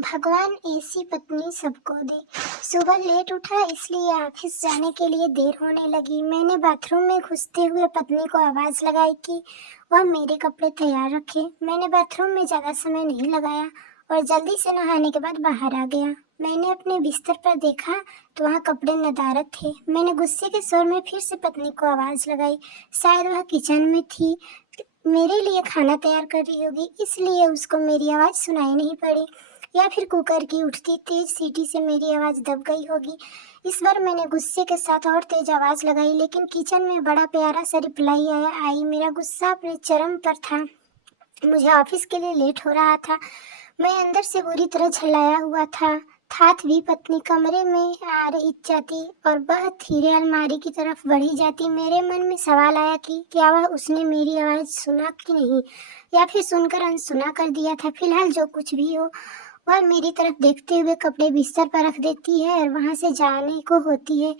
भगवान ऐसी पत्नी सबको दे। सुबह लेट उठा इसलिए ऑफिस जाने के लिए देर होने लगी। मैंने बाथरूम में घुसते हुए पत्नी को आवाज लगाई कि वह मेरे कपड़े तैयार रखे। मैंने बाथरूम में ज्यादा समय नहीं लगाया और जल्दी से नहाने के बाद बाहर आ गया। मैंने अपने बिस्तर पर देखा तो वहाँ कपड़े नदारद थे। मैंने गुस्से के स्वर में फिर से पत्नी को आवाज लगाई। शायद वह किचन में थी, मेरे लिए खाना तैयार कर रही होगी, इसलिए उसको मेरी आवाज सुनाई नहीं पड़ी, या फिर कुकर की उठती तेज सीटी से मेरी आवाज दब गई होगी। इस बार मैंने गुस्से के साथ और तेज आवाज लगाई, लेकिन किचन में बड़ा प्यारा सा रिप्लाई आई। मेरा गुस्सा अपने चरम पर था। मुझे ऑफिस के लिए लेट हो रहा था। मैं अंदर से बुरी तरह झल्लाया हुआ था। थात भी पत्नी कमरे में आ रही जाती और वह धीरे अलमारी की तरफ बढ़ी जाती। मेरे मन में सवाल आया कि क्या वह उसने मेरी आवाज सुना कि नहीं, या फिर सुनकर अनसुना कर दिया था। फिलहाल जो कुछ भी हो, वह मेरी तरफ देखते हुए कपड़े बिस्तर पर रख देती है और वहां से जाने को होती है।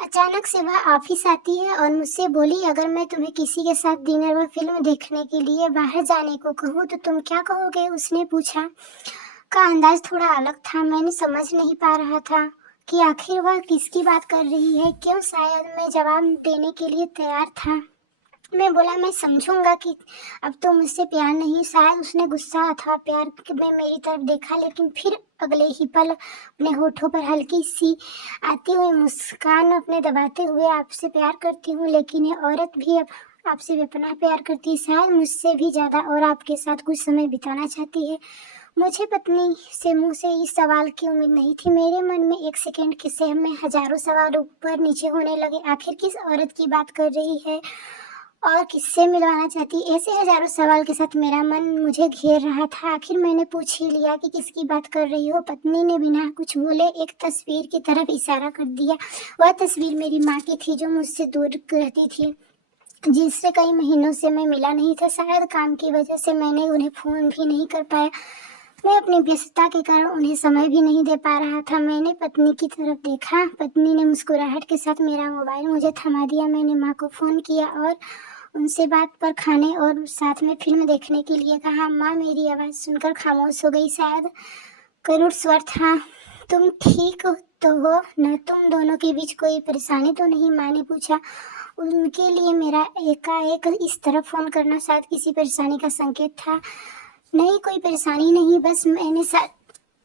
अचानक से वह ऑफिस आती है और मुझसे बोली, अगर मैं तुम्हें किसी के साथ डिनर व फिल्म देखने के लिए बाहर जाने को कहूँ तो तुम क्या कहोगे? उसने पूछा। का अंदाज थोड़ा अलग था। मैंने समझ नहीं पा रहा था कि आखिर वह किसकी बात कर रही है। क्यों? शायद मैं जवाब देने के लिए तैयार था। मैं बोला, मैं समझूंगा कि अब तो मुझसे प्यार नहीं। शायद उसने गुस्सा अथवा प्यार में मेरी तरफ देखा, लेकिन फिर अगले ही पल अपने होठों पर हल्की सी आती हुई मुस्कान अपने दबाते हुए, आपसे प्यार करती हूँ, लेकिन ये औरत भी अब आपसे बेपनाह प्यार करती है, शायद मुझसे भी ज्यादा, और आपके साथ कुछ समय बिताना चाहती है। मुझे पत्नी से मुंह से इस सवाल की उम्मीद नहीं थी। मेरे मन में एक सेकंड के सहम में हजारों सवाल ऊपर नीचे होने लगे। आखिर किस औरत की बात कर रही है और किससे मिलवाना चाहती? ऐसे हजारों सवाल के साथ मेरा मन मुझे घेर रहा था। आखिर मैंने पूछ ही लिया कि किसकी बात कर रही हो। पत्नी ने बिना कुछ बोले एक तस्वीर की तरफ इशारा कर दिया। वह तस्वीर मेरी माँ की थी, जो मुझसे दूर रहती थी, जिससे कई महीनों से मैं मिला नहीं था। शायद काम की वजह से मैंने उन्हें फोन भी नहीं कर पाया। मैं अपनी व्यस्तता के कारण उन्हें समय भी नहीं दे पा रहा था। मैंने पत्नी की तरफ देखा। पत्नी ने मुस्कुराहट के साथ मेरा मोबाइल मुझे थमा दिया। मैंने माँ को फोन किया और उनसे बात पर खाने और साथ में फिल्म देखने के लिए कहा। माँ मेरी आवाज सुनकर खामोश हो गई। शायद करुण स्वर था। तुम ठीक तो हो न? तुम दोनों के बीच कोई परेशानी तो नहीं? माँ ने पूछा। उनके लिए मेरा एकाएक इस तरह फोन करना शायद किसी परेशानी का संकेत था। नहीं, कोई परेशानी नहीं, बस मैंने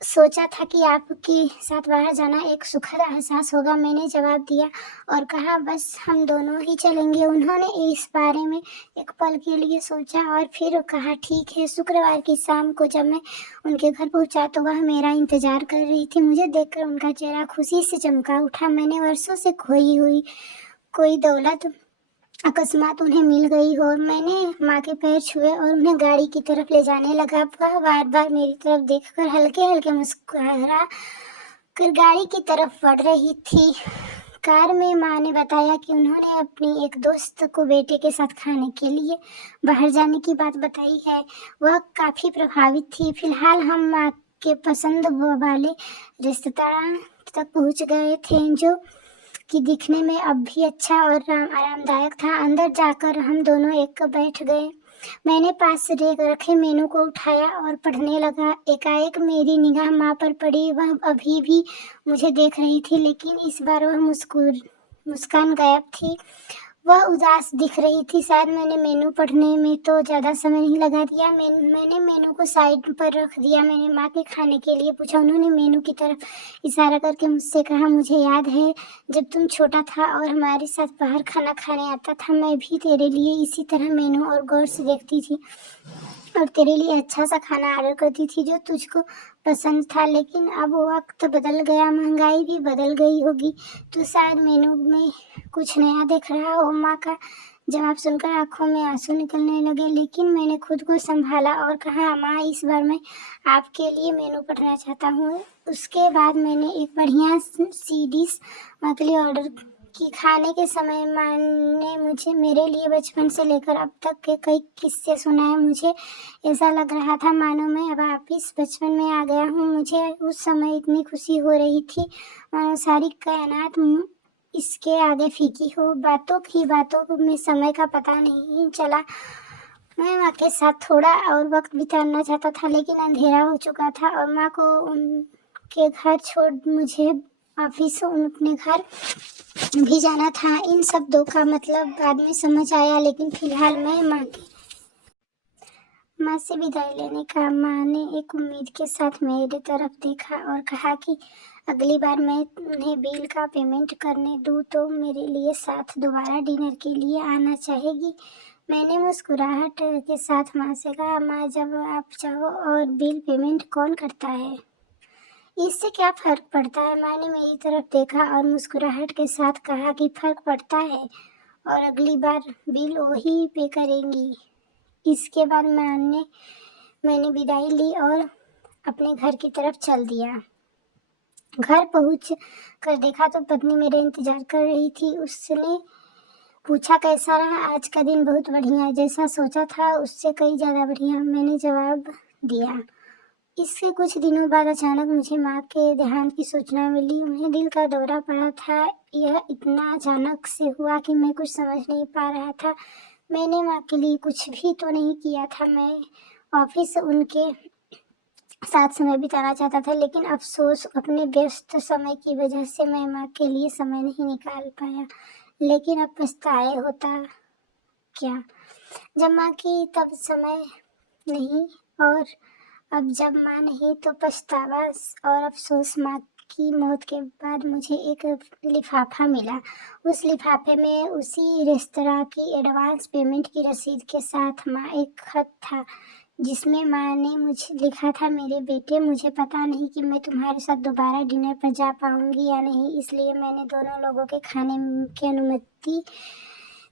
सोचा था कि आपके साथ बाहर जाना एक सुखद एहसास होगा। मैंने जवाब दिया और कहा, बस हम दोनों ही चलेंगे। उन्होंने इस बारे में एक पल के लिए सोचा और फिर कहा, ठीक है। शुक्रवार की शाम को जब मैं उनके घर पहुंचा तो वह मेरा इंतजार कर रही थी। मुझे देखकर उनका चेहरा खुशी से चमका उठा। मैंने वर्षों से खोई हुई कोई दौलत अकस्मात उन्हें मिल गई हो। मैंने माँ के पैर छुए और उन्हें गाड़ी की तरफ ले जाने लगा। वह बार बार मेरी तरफ देखकर हल्के हल्के मुस्कुरा कर गाड़ी की तरफ बढ़ रही थी। कार में माँ ने बताया कि उन्होंने अपनी एक दोस्त को बेटे के साथ खाने के लिए बाहर जाने की बात बताई है। वह काफी प्रभावित थी। फिलहाल हम माँ के पसंद वाले रेस्तरां तक पहुँच गए थे, जो कि दिखने में अब भी अच्छा और आरामदायक था। अंदर जाकर हम दोनों एक बैठ गए। मैंने पास रखे मेनू को उठाया और पढ़ने लगा। एकाएक मेरी निगाह माँ पर पड़ी। वह अभी भी मुझे देख रही थी, लेकिन इस बार वह मुस्कान गायब थी। वह उदास दिख रही थी। शायद मैंने मेनू पढ़ने में तो ज़्यादा समय नहीं लगा दिया। मैंने मेनू को साइड पर रख दिया। मैंने माँ के खाने के लिए पूछा। उन्होंने मेनू की तरफ इशारा करके मुझसे कहा, मुझे याद है जब तुम छोटा था और हमारे साथ बाहर खाना खाने आता था, मैं भी तेरे लिए इसी तरह मेनू और गौर से देखती थी और तेरे लिए अच्छा सा खाना ऑर्डर करती थी जो तुझको पसंद था। लेकिन अब वक्त बदल गया, महंगाई भी बदल गई होगी, तो शायद मेनू में कुछ नया देख रहा हो। माँ का जवाब सुनकर आंखों में आंसू निकलने लगे, लेकिन मैंने खुद को संभाला और कहा, माँ इस बार मैं आपके लिए मेनू पढ़ना चाहता हूँ। उसके बाद मैंने एक बढ़िया सी डिश माँ के लिए ऑर्डर की। खाने के समय माँ ने मुझे मेरे लिए बचपन से लेकर अब तक के कई किस्से सुनाए। मुझे ऐसा लग रहा था मानो मैं अब वापिस बचपन में आ गया हूँ। मुझे उस समय इतनी खुशी हो रही थी मानो सारी कायनात इसके आगे फीकी हो। बातों में समय का पता नहीं चला। मैं माँ के साथ थोड़ा और वक्त बिताना चाहता था, लेकिन अंधेरा हो चुका था और माँ को उनके घर छोड़ मुझे ऑफिस अपने घर भी जाना था। इन शब्दों का मतलब बाद में समझ आया, लेकिन फिलहाल मैं माँ से विदाई लेने का माँ ने एक उम्मीद के साथ मेरे तरफ देखा और कहा कि अगली बार मैं उन्हें बिल का पेमेंट करने दूँ तो मेरे लिए साथ दोबारा डिनर के लिए आना चाहेगी। मैंने मुस्कुराहट के साथ माँ से कहा, माँ जब आप चाहो। और बिल पेमेंट कौन करता है, इससे क्या फ़र्क पड़ता है। माँ ने मेरी तरफ देखा और मुस्कुराहट के साथ कहा कि फ़र्क पड़ता है, और अगली बार बिल वही पे करेंगी। इसके बाद मैंने विदाई ली और अपने घर की तरफ चल दिया। घर पहुँच कर देखा तो पत्नी मेरा इंतज़ार कर रही थी। उसने पूछा, कैसा रहा आज का दिन? बहुत बढ़िया, जैसा सोचा था उससे कई ज़्यादा बढ़िया, मैंने जवाब दिया। इसके कुछ दिनों बाद अचानक मुझे माँ के देहांत की सूचना मिली। उन्हें दिल का दौरा पड़ा था। यह इतना अचानक से हुआ कि मैं कुछ समझ नहीं पा रहा था। मैंने माँ के लिए कुछ भी तो नहीं किया था। मैं ऑफिस उनके साथ समय बिताना चाहता था, लेकिन अफसोस अपने व्यस्त समय की वजह से मैं माँ के लिए समय नहीं निकाल पाया। लेकिन अब पछताए होता क्या, जब माँ की तब समय नहीं, और अब जब माँ नहीं तो पछतावा और अफसोस। माँ की मौत के बाद मुझे एक लिफाफा मिला। उस लिफाफे में उसी रेस्तरां की एडवांस पेमेंट की रसीद के साथ माँ एक खत था, जिसमें माँ ने मुझे लिखा था, मेरे बेटे, मुझे पता नहीं कि मैं तुम्हारे साथ दोबारा डिनर पर जा पाऊंगी या नहीं, इसलिए मैंने दोनों लोगों के खाने की अनुमति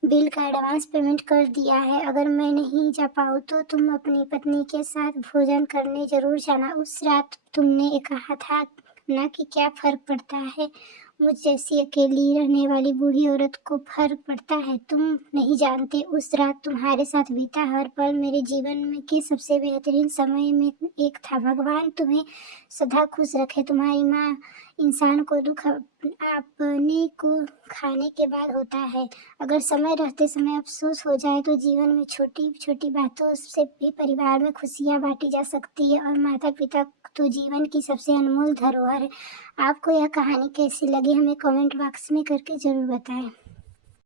बिल का एडवांस पेमेंट कर दिया है। अगर मैं नहीं जा पाऊँ तो तुम अपनी पत्नी के साथ भोजन करने जरूर जाना। उस रात तुमने कहा था ना कि क्या फ़र्क पड़ता है, मुझ जैसी अकेली रहने वाली बूढ़ी औरत को फ़र्क पड़ता है। तुम नहीं जानते, उस रात तुम्हारे साथ बीता हर पल मेरे जीवन में के सबसे बेहतरीन समय में एक था। भगवान तुम्हें सदा खुश रखे। तुम्हारी माँ। इंसान को दुख अपने को खाने के बाद होता है। अगर समय रहते समय अफसोस हो जाए तो जीवन में छोटी छोटी बातों से भी परिवार में खुशियाँ बांटी जा सकती है, और माता पिता तो जीवन की सबसे अनमोल धरोहर है। आपको यह कहानी कैसी लगी हमें कमेंट बॉक्स में करके ज़रूर बताएं।